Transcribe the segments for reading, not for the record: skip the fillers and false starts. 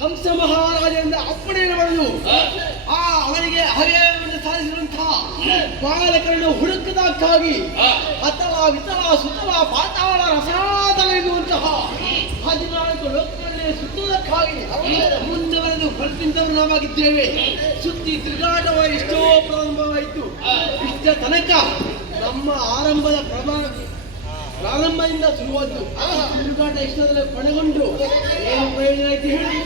ಹಂಸ ಮಹಾರಾಜರಿಂದ ಅಪ್ಪಣೆಯನ್ನು ಪಡೆದು ಅವನಿಗೆ ಹಗೆಯನ್ನು ಸಾಧಿಸಿದಂತಹ ಬಾಲಕರನ್ನು ಹುಡುಕದಕ್ಕಾಗಿ ಅತಲ ವಿತಲ ಸುತ್ತಲ ಪಾತಾಳ ರಸಾದಲ್ಲಿರುವಂತಹ 14 ಲೋಕಗಳಲ್ಲಿ ಸುತ್ತುವುದಕ್ಕಾಗಿ ಮುಂದೆ ಬರೆದು ಹೊರಟಿದ್ದವರು ನಾವಾಗಿದ್ದೇವೆ. ಸುದ್ದಿ ತಿರುಗಾಟವ ಎಷ್ಟೋ ಪ್ರಾರಂಭವಾಯಿತು. ಇಷ್ಟ ತನಕ ನಮ್ಮ ಆರಂಭದ ಪ್ರಾರಂಭದಿಂದ ಶುರುವಾದ್ದು ತಿರುಗಾಟ ಇಷ್ಟದಲ್ಲಿ ಕೊನೆಗೊಂಡು ಏನು ಪ್ರಯೋಜನ ಆಯ್ತು ಹೇಳಿ?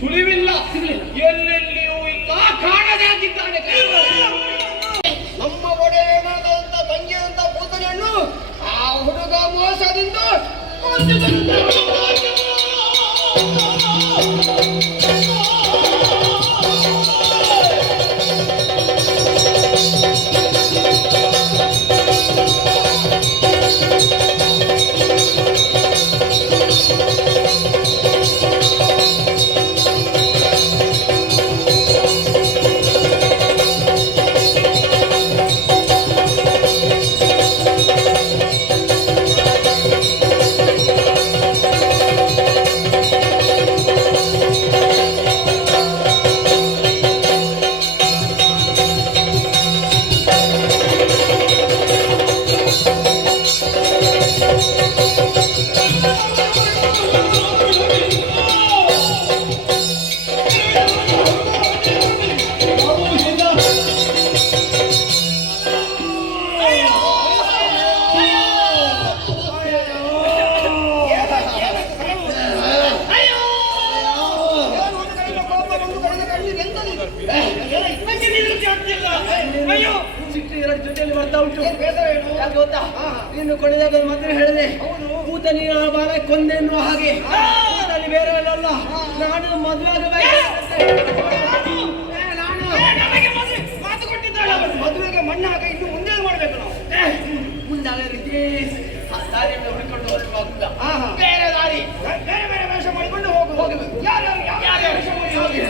ಸುಳಿವಿಲ್ಲ, ಎಲ್ಲೆಲ್ಲಿಯೂ ಇಲ್ಲ, ಕಾಣದಾಗಿದ್ದಾನೆ. ನಮ್ಮ ಒಡೆಯನಾದಂತ ತಂಗಿಯಂತ ಭೂತನನ್ನು ಆ ಹುಡುಗ ಮೋಸದಿಂದ ಜೊತೆಯಲ್ಲಿ ಬರ್ತಾ ಉಂಟು. ಯಾಕೆ ಗೊತ್ತಾ, ನೀನು ಕೊನೆದಾಗ ಮಾತ್ರ ಹೇಳಿದೆ ಭೂತ ನೀನು ಬಾಲ ಕೊಂದೆ ಎನ್ನುವ ಹಾಗೆ. ಭೂತಲ್ಲಿ ಬೇರೆ ಅಲ್ಲ, ನಾನು ಮದುವೆಗೆ ಮಣ್ಣಾಗ ಇನ್ನು ಮುಂದೆ ಮಾಡ್ಬೇಕು ನಾವು. ಮುಂದಾಗ ರೀತಿ ದಾರಿಯಿಂದ ಹುಡುಕೊಂಡು ಹೋಗುವುದ ಬೇರೆ ದಾರಿ, ಬೇರೆ ಬೇರೆ ವೇಷ ಮಾಡಿಕೊಂಡು ಹೋಗಬೇಕು. ಯಾರ್ಯಾರು ವೇಷ ಮಾಡಿ ಹೋಗಿ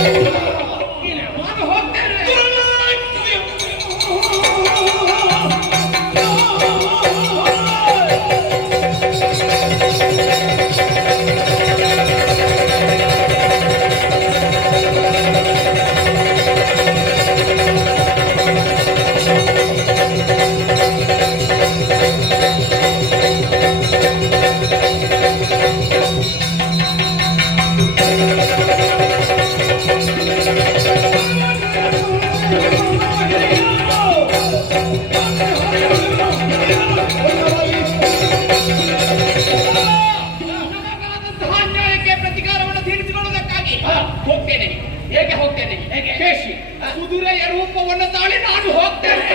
ನಾನು ಹೋಗ್ತೇನೆ. ನನಗಾದಂತಹ ಅನ್ಯಾಯಕ್ಕೆ ಪ್ರತಿಕಾರವನ್ನು ತೀರಿಸಿಕೊಳ್ಳುವುದಕ್ಕಾಗಿ ಹೋಗ್ತೇನೆ. ಹೇಗೆ ಹೋಗ್ತೇನೆ? ಹೇಗೆ? ಕೇಶಿ ಕುದುರೆಯ ರೂಪವನ್ನು ತಾಳಿ ನಾನು ಹೋಗ್ತೇನೆ.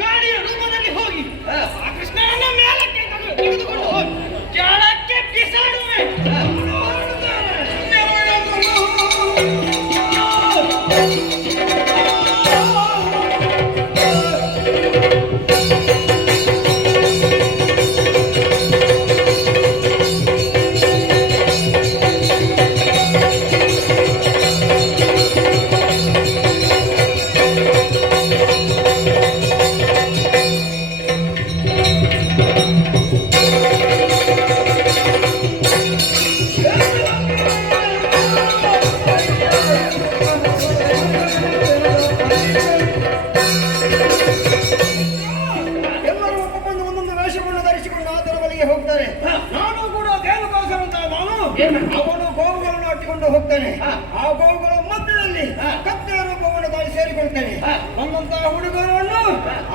ಗಾಡಿಯ ರೂಪದಲ್ಲಿ ಹೋಗಿ ಆ ಕೃಷ್ಣನನ್ನ ಮೇಲಕ್ಕೆ ತೆಗೆದುಕೊಂಡು ಹೋಗಿ ಕೆಳಕ್ಕೆ ಬಿಸಾಡುವೆ. ಎಲ್ಲರೂ ಒಬ್ಬೊಬ್ಬಂದು ಒಂದೊಂದು ವೇಷವನ್ನು ಧರಿಸಿಕೊಂಡು ಆತನ ಬಳಿಗೆ ಹೋಗ್ತಾರೆ. ನಾನು ಕೂಡ ದೇವದಾಸರಂತ ನಾನು ಅವನು ಗೋವುಗಳನ್ನು ಅಟ್ಟಿಕೊಂಡು ಹೋಗ್ತಾನೆ. ಆ ಗೋವುಗಳ ಮಧ್ಯದಲ್ಲಿ ಕತ್ತೆಯ ರೂಪವನ್ನು ದಾಳಿ ಸೇರಿಕೊಳ್ತಾನೆ. ನನ್ನಂತಹ ಹುಡುಗರನ್ನು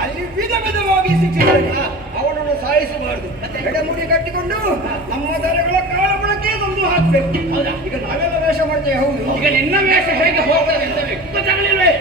ಅಲ್ಲಿ ವಿಧವಾಗಿ ಶಿಕ್ಷಿಸ್ತಾನೆ. ಅವನನ್ನು ಸಾಯಿಸಬಾರದು. ಎಡೆಮುಡಿ ಕಟ್ಟಿಕೊಂಡು ನಮ್ಮ ದರಗಳ ಕಾಳ ಬಳಕೆ ತಂದು ಹಾಕ್ಬೇಕು. ಈಗ ನಾವೆಲ್ಲ ವೇಷ ಮಾಡ್ತೇವೆ. ಹೌದು, ಈಗ ನಿನ್ನ ವೇಷ ಹೇಗೆ ಹೋಗ್ತದೆ ಅಂತ ಬೇಕು. ಗೊತ್ತಾಗಲಿಲ್ವೇ?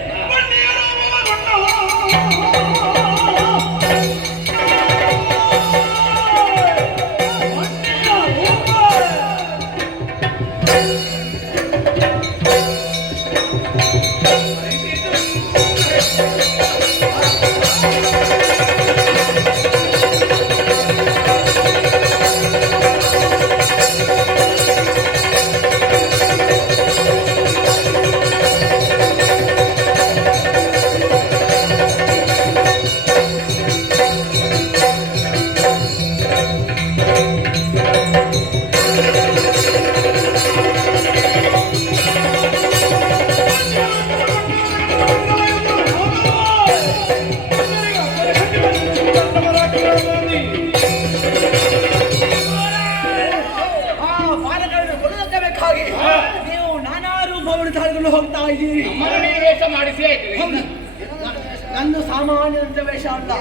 ನೀವು ನಾನಾ ರೂಪವನ್ನು ತಾಳಿಕೊಂಡು ಹೋಗ್ತಾ ಇದ್ದೀರಿ. ನಮ್ಮನ್ನು ನೀವು ವೇಷ ಮಾಡಿಸಿ ಆಯ್ತು. ಹೌದು, ನಂದು ಸಾಮಾನ್ಯದಂತ ವೇಷ ಅಲ್ಲ.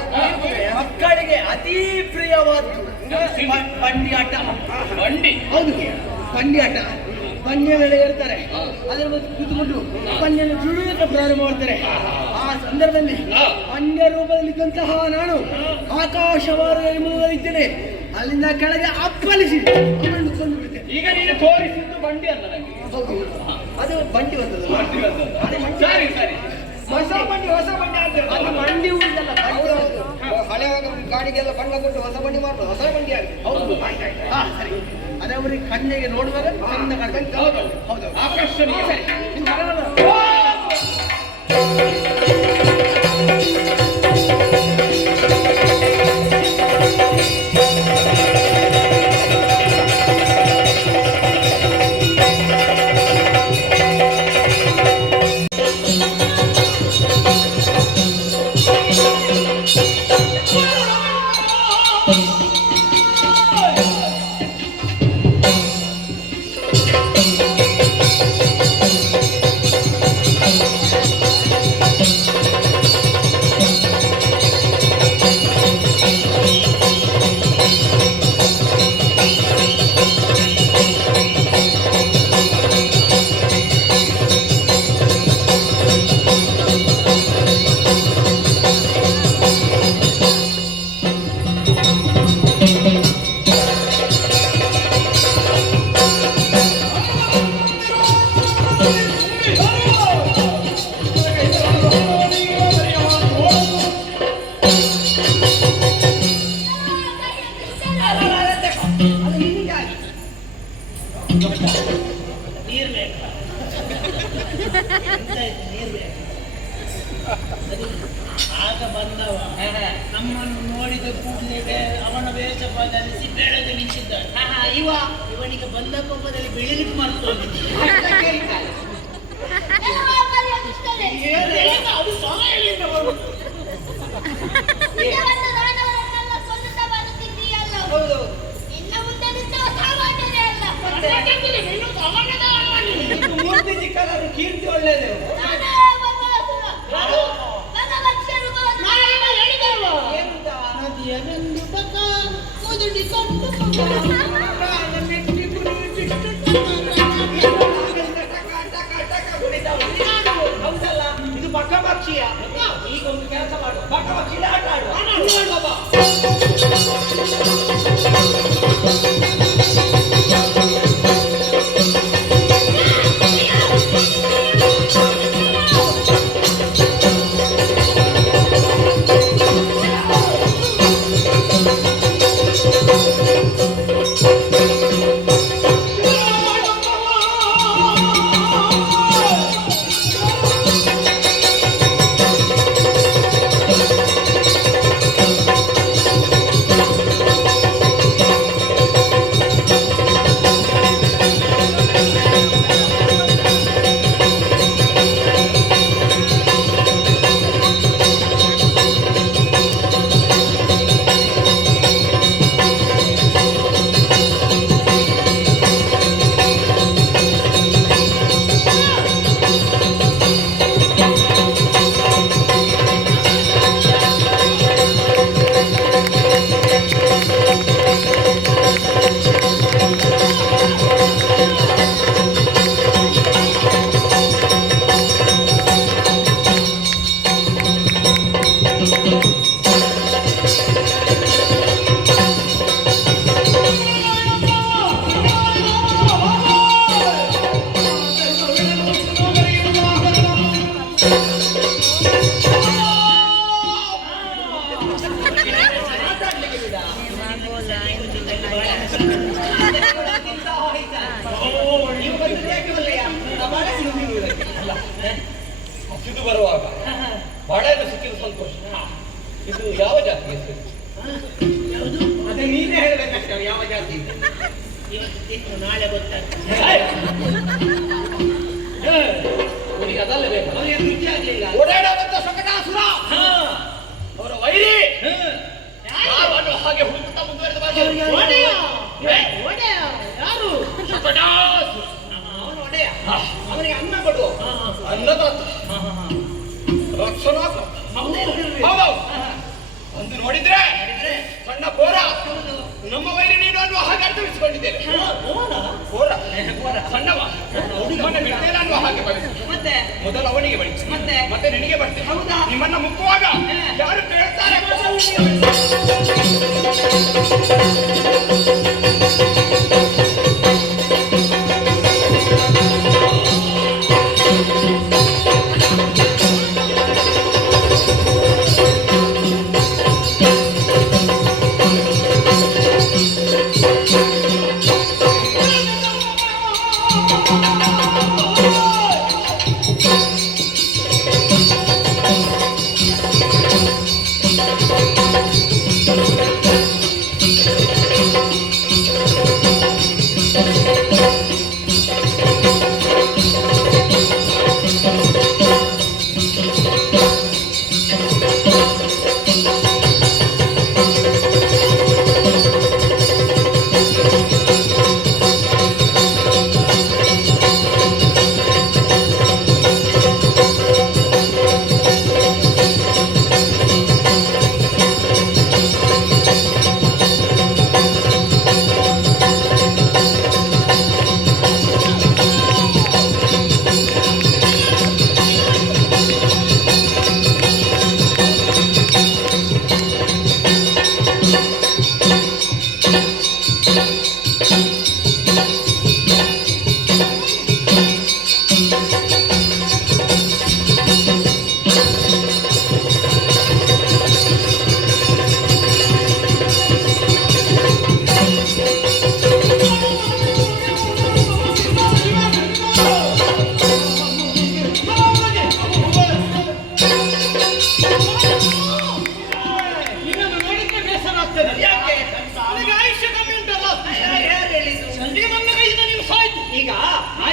ಮಕ್ಕಳಿಗೆ ಅತಿ ಪ್ರಿಯವಾದ್ದು ಬಂಡಿ ಆಟ. ಬಂಡಿ? ಹೌದು, ಬಂಡಿ ಆಟ. ಬಂಡಿಯ ಮೇಲೆ ಇರ್ತಾರೆ, ಅದರ ಬಗ್ಗೆ ಕೂತ್ಕೊಂಡು ಬಂಡಿಯನ್ನು ತುಳಿಯೋಕೆ ಪ್ರಾರಂಭ ಮಾಡ್ತಾರೆ. ಆ ಸಂದರ್ಭದಲ್ಲಿ ಬಂಡಿಯ ರೂಪದಲ್ಲಿದ್ದಂತಹ ನಾನು ಆಕಾಶವಾರದ ಎಂಬುದಲ್ಲಿದ್ದೇನೆ. ಅಲ್ಲಿಂದ ಕೆಳಗೆ ಅಪ್ಪಳಿಸಿ ಅವನನ್ನು ಕೊಂಡು ಬಿಡ್ತೇನೆ. ಈಗ ನೀನು ತೋರಿಸಿದ್ದು ಬಂಡಿ ಅಲ್ಲ ನನಗೆ. ಹೌದು, ಅದು ಬಂಡಿ ಬಂದದ್ದು. ಬಂಡಿ ಬಂದದ್ದು. ಅದೇ ಬಂಡಿ. ಸರಿ ಸರಿ. ಹೊಸ ಬಂಡಿ ಅಂತ ಅದು ಬಂಡಿ ಉಳಿದಲ್ಲ. ಹಳೆ ಗಾಡಿಗೆಲ್ಲ ಬಣ್ಣ ಕೊಟ್ಟು ಹೊಸ ಬಂಡಿ ಮಾಡೋದು, ಹೊಸ ಬಂಡಿ ಆಗಿದೆ. ಹೌದು, ಸರಿ. ಅದೇ ಅವರಿಗೆ ಕಣ್ಣಿಗೆ ನೋಡುವಾಗ ಚಂದ ಕಾಣ್ತದೆ. ಹೌದು ಹೌದು, ಆಕರ್ಷಣೀಯ. ಸರಿ, ನಿಮ್ಗೆ ಬರಲ್ಲ? ನೀರು ಬೇಕು. ಎಂತ ಆಯ್ತು, ನೀರು ಬೇಕು. ಸರಿ. ಆಗ ಬಂದವ ನಮ್ಮನ್ನು ನೋಡಿದ ಕೂಡಲೇ ಅವನ ವೇಷ ಬದಲಿಸಿ ಬೆಳೆದು ನಿಂತಿದ್ದಾನೆ. ಇವನಿಗೆ ಬಂದ ಕೋಪದಲ್ಲಿ ಬೆಳಿಲಿಕ್ಕೆ ಮರ್ತು ಹೋಗಿದ್ದೀನಿ. ಅದು ಸಮಯದಿಂದ ಬರುವುದು. ಹೌದು. ಮೂರ್ತಿ ಚಿಕ್ಕದಾದ್ರು ಕೀರ್ತಿ ಒಳ್ಳೇದು. ಹೌದಲ್ಲ, ಇದು ಪಕ್ಕ ಪಕ್ಷಿಯ. ಈಗ ಒಂದು ಕೆಲಸ ಮಾಡು, ಪಕ್ಕ ಪಕ್ಷಿ ಆಟ ಆಡು. ಹಸಿದು ಬರುವಾಗ ಬಾಳೆಹಣ್ಣು ಸಿಕ್ಕಿದ ಸಂತೋಷ. ಇದು ಯಾವ ಜಾತಿ ಹೆಸರು? ಯಾವುದು? ಅದೇ ನೀನೇ ಹೇಳ್ಬೇಕಷ್ಟೇ ಯಾವ ಜಾತಿ. ಇವತ್ತು ತಿನ್ನು, ನಾಳೆ ಗೊತ್ತಾಗ್ತದೆ. ಅವನಿಗೆ ಅದಲ್ಲ ಬೇಕು. ಅವನಿಗೆ ರುಚಿ ಆಗ್ಲಿಲ್ಲ. ಓಡಾಡದಂತ ಸಕಟಾಸುರ ಅವರ ವೈರಿ ಯಾವನ್ನು ಹಾಗೆ ಹುಡುಕುತ್ತಾ ಮುಂದುವರೆದ ಯಾರು? ಸಕಟಾಸುರ. ಅವನು ಒಡೆಯ. ಅವನಿಗೆ ಅನ್ನ ಕೊಡು. ಅನ್ನದಾತ ರಕ್ಷಣಾಕ. ಹೌದೌದು. ಒಂದು ನೋಡಿದ್ರೆ ಸಣ್ಣ ಬೋರ ನಮ್ಮ ವೈರಿ ನೀನು ಅನ್ನುವ ಹಾಗೆ ಅರ್ಥವಿಸಿಕೊಂಡಿದ್ದೇನೆ. ಬೋರ ಸಣ್ಣವ ನಿಮ್ಮನ್ನ ಬಿಡ್ತೇನೆ ಅನ್ನುವ ಹಾಗೆ ಬಳಿಸಿ ಮತ್ತೆ ಮೊದಲು ಅವನಿಗೆ ಬಳಿಸಿ ಮತ್ತೆ ನಿನಗೆ ಬರ್ತೇನೆ. ಹೌದಾ? ನಿಮ್ಮನ್ನ ಮುಕ್ಕುವಾಗ ಯಾರು ಕೇಳ್ತಾರೆ?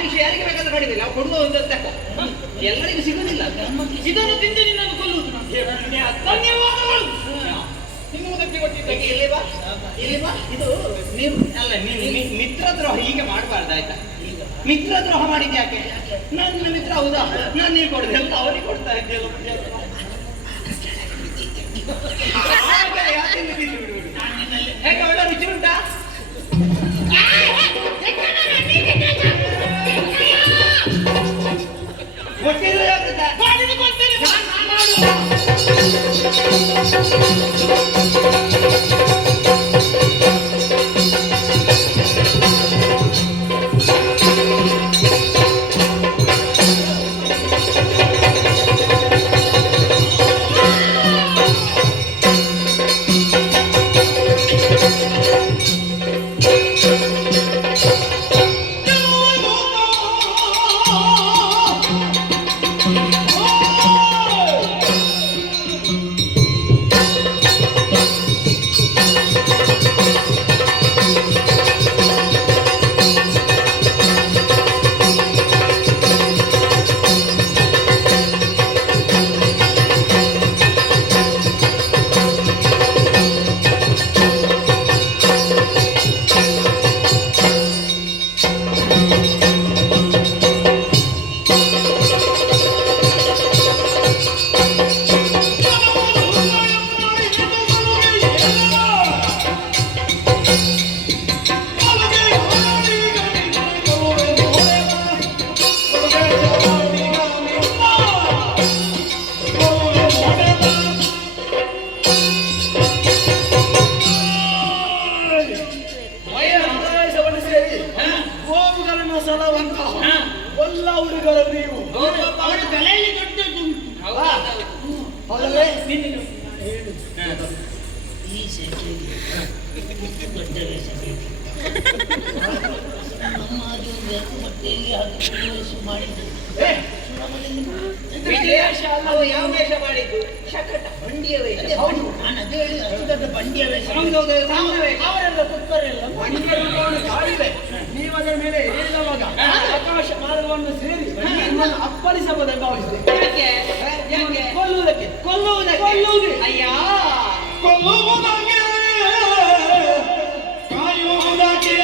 ಆಯುಷ್ಯ ಯಾರಿಗೆ ಬೇಕಾದ್ರೆ ಕಡಿಮೆ ನಾವು ಕೊಂಡು ಹೋದಂತೆ ಎಲ್ಲರಿಗೂ ಸಿಗುದಿಲ್ಲ. ಇದನ್ನು ತಿಂದು ನಿನ್ನನ್ನು ಕೊಲ್ಲುವುದು ನಾನು. ಧನ್ಯವಾದಗಳು. ತಿನ್ನುವುದಕ್ಕೆ ಕೊಟ್ಟಿದ್ದಕ್ಕೆ ಇಲ್ಲಿ ಬಾ, ಇಲ್ಲಿ ಬಾ. ಇದು ನೀವು ಅಲ್ಲ, ನೀವು ಮಿತ್ರದ್ರೋಹ ಹೀಗೆ ಮಾಡಬಾರ್ದು ಆಯ್ತಾ? ಮಿತ್ರದ್ರೋಹ ಮಾಡಿದ್ದೆ ಯಾಕೆ? ನನ್ನ ಮಿತ್ರ ಹೌದಾ, ನಾನು ನೀವು ಕೊಡುದು ಎಲ್ಲ ಅವರಿಗೆ ಕೊಡ್ತಾ ಇದ್ದೆಲ್ಲ. ಹೇಗೆ ಒಳ್ಳೆ ರುಚಿ ಉಂಟಾ? ಕೊಟ್ಟಿದ್ರೆ ಅವನ ತಲೆಯಲ್ಲಿ ದೊಡ್ಡದು ಹೌದಲ್ಲೇ? ಈ ಸೆಕೆಗೆ ದೊಡ್ಡ ವೇಷ ಬೇಕು. ನಮ್ಮ ಹಾಗೆ ಒಂದು ಎರಡು ಬಟ್ಟೆಯಲ್ಲಿ ಹಾಕಿ ವಯಸ್ಸು ಮಾಡಿದ್ದು ವಿದೇಶ ಅಲ್ಲ, ಅವ ಯಾವ ವೇಷ ಮಾಡಿದ್ದು? ಶಕಟ ಬಂಡಿಯ ವೇಷ. ಹೌದು, ನಾನು ಅದೇ ಹೇಳಿ ಅಷ್ಟು ದೊಡ್ಡ ಬಂಡಿಯ ವೇಷ. ಹೌದೌದು, ಸಾಮಾನ್ಯ ವೇಷ. ಅವರೆಲ್ಲ ಕುಕ್ಕರೆಲ್ಲ ಬಂಡಿಯನ್ನು ಕಾಡಿದೆ. ನೀವು ಅದರ ಮೇಲೆ ಏರಿದವಾಗ ಆಕಾಶ ಮಾರ್ಗವನ್ನು ಸೇರಿ ನಿಮ್ಮನ್ನು ಅಪ್ಪಳಿಸಬಹುದೇ ಭಾವಿಸಿದೆ. ಯಾಕೆ ಯಾಕೆ ಕೊಲ್ಲುವುದಕ್ಕೆ ಕೊಲ್ಲುವುದು ಅಯ್ಯ ಕೊಲ್ಲುವುದಕ್ಕೆ ಕಾಯುವುದಕ್ಕೆ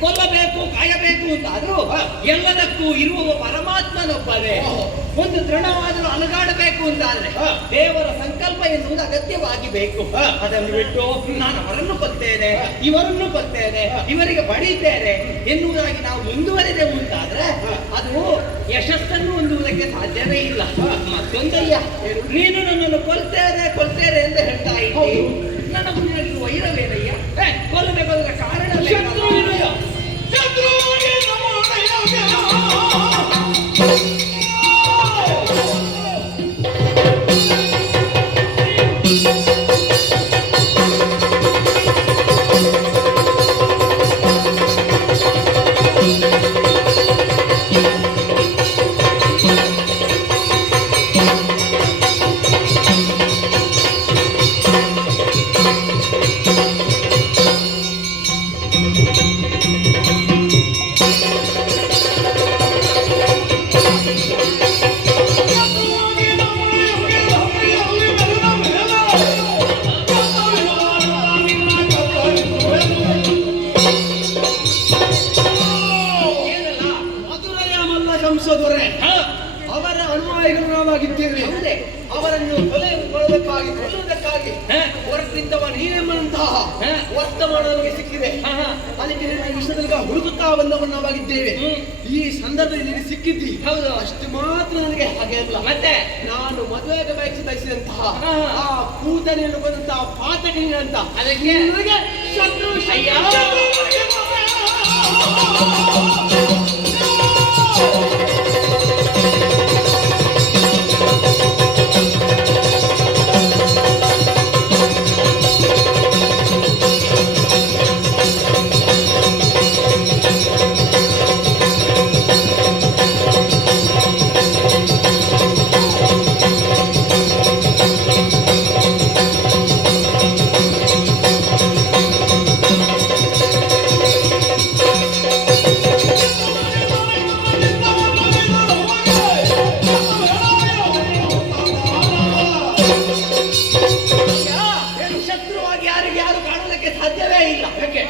ಕೊಲ್ಲಬೇಕು ಕಾಯಬೇಕು ಅಂತಾದ್ರೂ ಎಲ್ಲದಕ್ಕೂ ಇರುವ ಪರಮಾತ್ಮನೊಬ್ಬನೇ. ಒಂದು ತೃಣವಾದರೂ ಅಲುಗಾಡಬೇಕು ಅಂತಾದ್ರೆ ದೇವರ ಸಂಕಲ್ಪ ಎನ್ನುವುದು ಅಗತ್ಯವಾಗಿ ಬೇಕು. ಅದನ್ನು ಬಿಟ್ಟು ನಾನು ಅವರನ್ನು ಕೊಲ್ತೇನೆ, ಇವರನ್ನು ಕೊಲ್ತೇನೆ, ಇವರಿಗೆ ಬಡಿತೇನೆ ಎನ್ನುವುದಾಗಿ ನಾವು ಮುಂದುವರೆದೆವು ಅಂತಾದ್ರೆ ಅದು ಯಶಸ್ಸನ್ನು ಹೊಂದುವುದಕ್ಕೆ ಸಾಧ್ಯವೇ ಇಲ್ಲ. ಮತ್ತೊಂದಯ್ಯ, ನೀನು ನನ್ನನ್ನು ಕೊಲ್ತೇನೆ ಅಂತ ಹೇಳ್ತಾ ಇದ್ದೀನಿ. ನನ್ನ ಮುಂದೆ ವೈರವೇನಯ್ಯ? ಕೊಲ್ಲಬೇಕಾದ ಕಾರಣವೇ ಅವರ ಅನುಯಾಯಿಗಳು ನಾವಾಗಿದ್ದೇವೆ. ಅವರನ್ನು ಕೊಲ್ಲುವುದಕ್ಕಾಗಿ ಹೊರಟಿದ್ದವ ನೀವೆಂಬಂತಹ ವರ್ತಮಾನ ನಮಗೆ ಸಿಕ್ಕಿದೆ. ಅದಕ್ಕೆ ಈ ವಿಷಯದಲ್ಲಿ ಹುಡುಕುತ್ತಾ ಬಂದವರು ನಾವಾಗಿದ್ದೇವೆ. ಈ ಸಂದರ್ಭದಲ್ಲಿ ಸಿಕ್ಕಿದ್ದಿ ಅಷ್ಟು ಮಾತ್ರ ನನಗೆ ಹಾಗೆ ಅಲ್ಲ. ಮತ್ತೆ ನಾನು ಮದುವೆಗೆ ಬಯಸಿದಂತಹ ಆ ಕೂತನೆಯನ್ನು ಬಂದಂತಹ ಪಾತಕಿ ಅಂತ ಅದಕ್ಕೆ ಶತ್ರು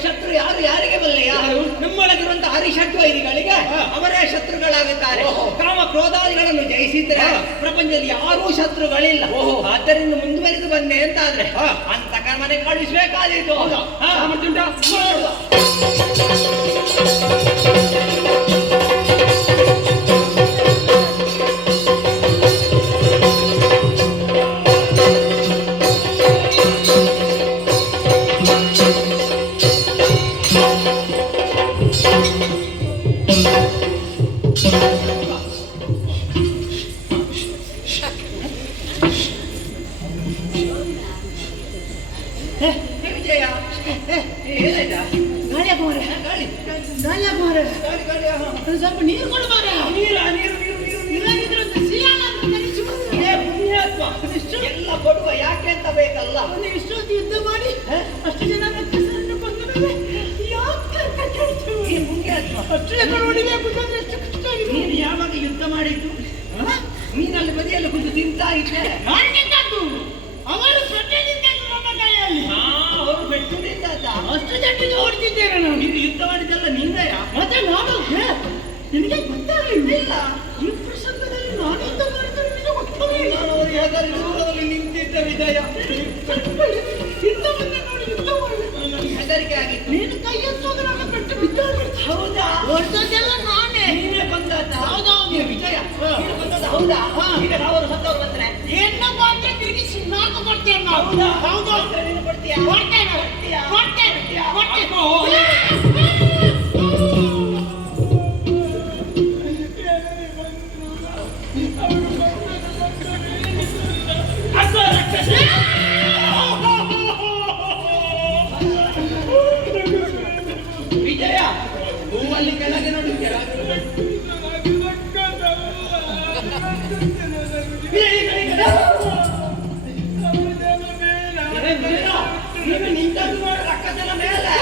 ಶತ್ರು ಯಾರು ಯಾರಿಗೆ ಬಲ್ಲೆಯ? ನಮ್ಮೊಳಗಿರುವಂತಹ ಹರಿಷಡ್ವೈರಿಗಳಿಗೆ ಅವರೇ ಶತ್ರುಗಳಾಗುತ್ತಾರೆ. ಕಾಮ ಕ್ರೋಧಾದಿಗಳನ್ನು ಜಯಿಸಿದ್ರೆ ಪ್ರಪಂಚದಲ್ಲಿ ಯಾರೂ ಶತ್ರುಗಳಿಲ್ಲ. ಆದ್ದರಿಂದ ಮುಂದುವರಿದು ಬಂದೆ ಅಂತಾದ್ರೆ ಅಂತ ಮನೆ ಕಳಿಸ್ಬೇಕಾದಿತ್ತು. ವಿಜಯ ಸ್ವಲ್ಪ ನೀರು ಕೊಡು ಮಾರ. ಎಲ್ಲ ಕೊಡುವ ಯಾಕೆ ಅಂತ ಬೇಕಲ್ಲ. ಇಷ್ಟೊತ್ತು ಯುದ್ಧ ಮಾಡಿ ಅಷ್ಟು ಜನ ನೀನು ಯಾವಾಗ ಯುದ್ಧ ಮಾಡಿದ್ದು? ನೀನಲ್ಲಿ ಬದಿಯಲ್ಲಿ ಕುಂತು ತಿಂತಾ ಇದ್ದೆ. ಅವರು ಅವರು ಬೆಟ್ಟು ತಿಂದ ಅಷ್ಟು ಜಟ್ಟಿಗೆ ಓಡ್ತಿದ್ದೇನೆ ನಾನು. ನೀನು ಯುದ್ಧ ಮಾಡಿದ್ದಲ್ಲ ನಿಂದೆಯ? ಮತ್ತೆ ನಾನು ನಿನಗೆ ಗೊತ್ತಾಗಲಿಲ್ಲ. ಈ ಪ್ರಸಂಗದಲ್ಲಿ ನಾನು ಯುದ್ಧ ಮಾಡಿದ್ರೆ ನಿನಗೆ ಗೊತ್ತಾಗಲಿಲ್ಲ. ನಾನು ಅವರು ಯಾವ್ದಾದ್ರು ದೂರದಲ್ಲಿ ನಿಂತಿದ್ದ ವಿಜಯ ಯುದ್ಧವನ್ನ ನೋಡಿ ಯುದ್ಧ ಮಾಡಬೇಕು. ನನಗೆ ಹೆದರಿಕೆ ಆಗಿತ್ತು. ನೀನು ಕೈ ಎತ್ತೋದು ನನ್ನ ಪೆಟ್ಟು ಬಿದ್ದ. ಹೌದಾ? ಹೊರಟದ್ದೆಲ್ಲ ನಾನೇ. ನೀನೇ ಬಂದದ್ದ? ಹೌದಾ? ವಿಜಯ ನೀನು ಬಂದದ್ದು ಹೌದಾ? ಈಗ ಅವರು ಸತ್ತವರು ಬಂದ್ರೆ ಏನು ಮಾತ್ರ ತಿರುಗಿಸಿ ನಾನು ಕೊಡ್ತೇನೆ. ಹೌದಾ? ಹೌದಾ? ನೀನು ಕೊಡ್ತೀಯಾ? ಕೊಡ್ತೇನೆ ಕೊಡ್ತೇನೆ ವಿಜಯ ಹೂವಲ್ಲಿ ಕೆಳಗೆ ನೋಡಿ. ನೀನು ನಿಂತದ್ದು ನೋಡಿ ರಕ್ಕಸನ ಮೇಲೆ.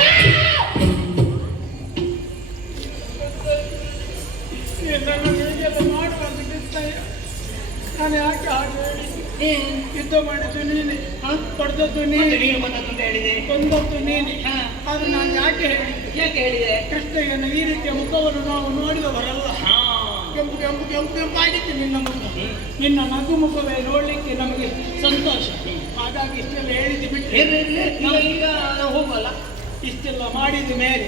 ನಾನು ಯಾಕೆ ಹಾಗೆ ಯುದ್ಧ ಮಾಡಿದ್ದು ನೀನೆ, ಪಡೆದದ್ದು ನೀನೆ, ನೀನು ಬಂದದ್ದು ಅಂತ ಹೇಳಿದೆ, ಕೊಂದದ್ದು ನೀನೆ. ಆದ್ರೆ ನಾನು ಯಾಕೆ ಹೇಳಿದೆ? ಕೃಷ್ಣಯ್ಯನ ಈ ರೀತಿಯ ಮುಖವನ್ನು ನಾವು ನೋಡಿದವರಲ್ಲ. ಕೆಂಪು ಕೆಂಪು ಕೆಂಪು ಕೆಂಪಾಗಿತ್ತು ನಿನ್ನ ಮುಖ. ನಿನ್ನ ನಗು ಮುಖವೇ ನೋಡ್ಲಿಕ್ಕೆ ನಮಗೆ ಸಂತೋಷ. ಹಾಗಾಗಿ ಇಷ್ಟೆಲ್ಲ ಹೇಳಿದ್ದು ಬಿಟ್ಟು ಈಗ ಹೋಗಲ್ಲ. ಇಷ್ಟೆಲ್ಲ ಮಾಡಿದ ಮೇಲೆ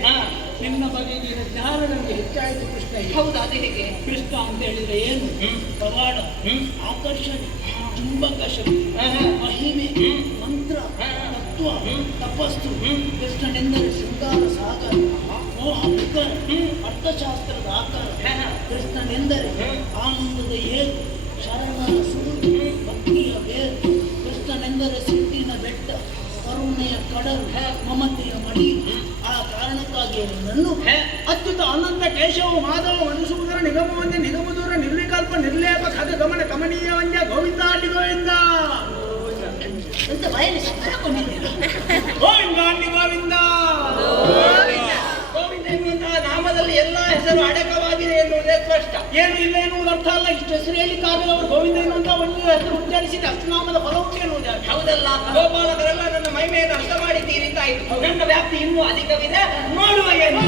ನಿನ್ನ ಬಗೆಗಿನ ಜ್ಞಾನ ನಮಗೆ ಹೆಚ್ಚಾಯಿತು ಕೃಷ್ಣಯ್ಯ. ಹೌದು, ಅದು ಹೇಗೆ? ಕೃಷ್ಣ ಅಂತ ಹೇಳಿದ್ರೆ ಏನು? ಪವಾಡ, ಆಕರ್ಷಣೆ, ಚುಂಬಕ ಶಕ್ತಿ, ಮಹಿಮೆ, ಮಂತ್ರ, ತತ್ವ, ತಪಸ್ಸು. ಕೃಷ್ಣನೆಂದರೆ ಶೃಂಗಾರ ಸಾಗರ, ಮೋಹ ಮುಖರ, ಅರ್ಥಶಾಸ್ತ್ರದ ಆಕಾರ. ಕೃಷ್ಣನೆಂದರೆ ಆನಂದದ ಏರು, ಶರಣರ ಸುರು, ಭಕ್ತಿಯ ಬೇರು. ಕೃಷ್ಣನೆಂದರೆ ಸಿಟ್ಟಿನ ಬೆಟ್ಟ, ಕರುಣೆಯ ಕಡಲು, ಮಮತೆಯ ಮಡಿ. ಆ ಕಾರಣಕ್ಕಾಗಿ ನನ್ನನ್ನು ಅಚ್ಯುತ ಅನಂತ ಕೇಶವ ಮಾಧವ ಮಧುಸೂದರ ನಿಗಮವಂದ್ಯ ನಿಗಮದೂರ ನಿರ್ವಿಕಲ್ಪ ನಿರ್ಲೇಪ ಖಗ ಗಮನ ಕಮನೀಯ ವಂದ್ಯ ಗೋವಿಂದಾಂಡಿ ಗೋವಿಂದ ಎಂತ ಬಾಯಲ್ಲಿ ಸಕ್ಕರೆ ಕೊಂಡಿದ್ದೀರಾ? ಗೋವಿಂದಾಂಡಿ ಗೋವಿಂದ. ಗೋವಿಂದ ಎನ್ನುವಂತಹ ನಾಮದಲ್ಲಿ ಎಲ್ಲ ಹೆಸರು ಅಡಕವಾಗಿದೆ ಎನ್ನುವುದೇ ಸ್ಪಷ್ಟ. ಏನು ಇಲ್ಲ ಎನ್ನುವುದು ಅರ್ಥ ಅಲ್ಲ. ಇಷ್ಟು ಹೆಸರು ಹೇಳಿಕ್ಕಾಗದವರು ಗೋವಿಂದ ಎನ್ನುವಂತಹ ಒಂದು ಹೆಸರು ಉಚ್ಚರಿಸಿದ ಅಷ್ಟನಾಮದ ಫಲ ಉಂಟು ಎನ್ನುವುದು. ಹೌದಲ್ಲ, ಗೋಪಾಲಕರೆಲ್ಲ ನನ್ನ ಮಹಿಮೆಯನ್ನು ಅರ್ಥ ಮಾಡಿದ್ದೀರಿ ಅಂತ ಆಯ್ತು. ನನ್ನ ವ್ಯಾಪ್ತಿ ಇನ್ನೂ ಅಧಿಕವಿದೆ, ನೋಡುವ ಏನು.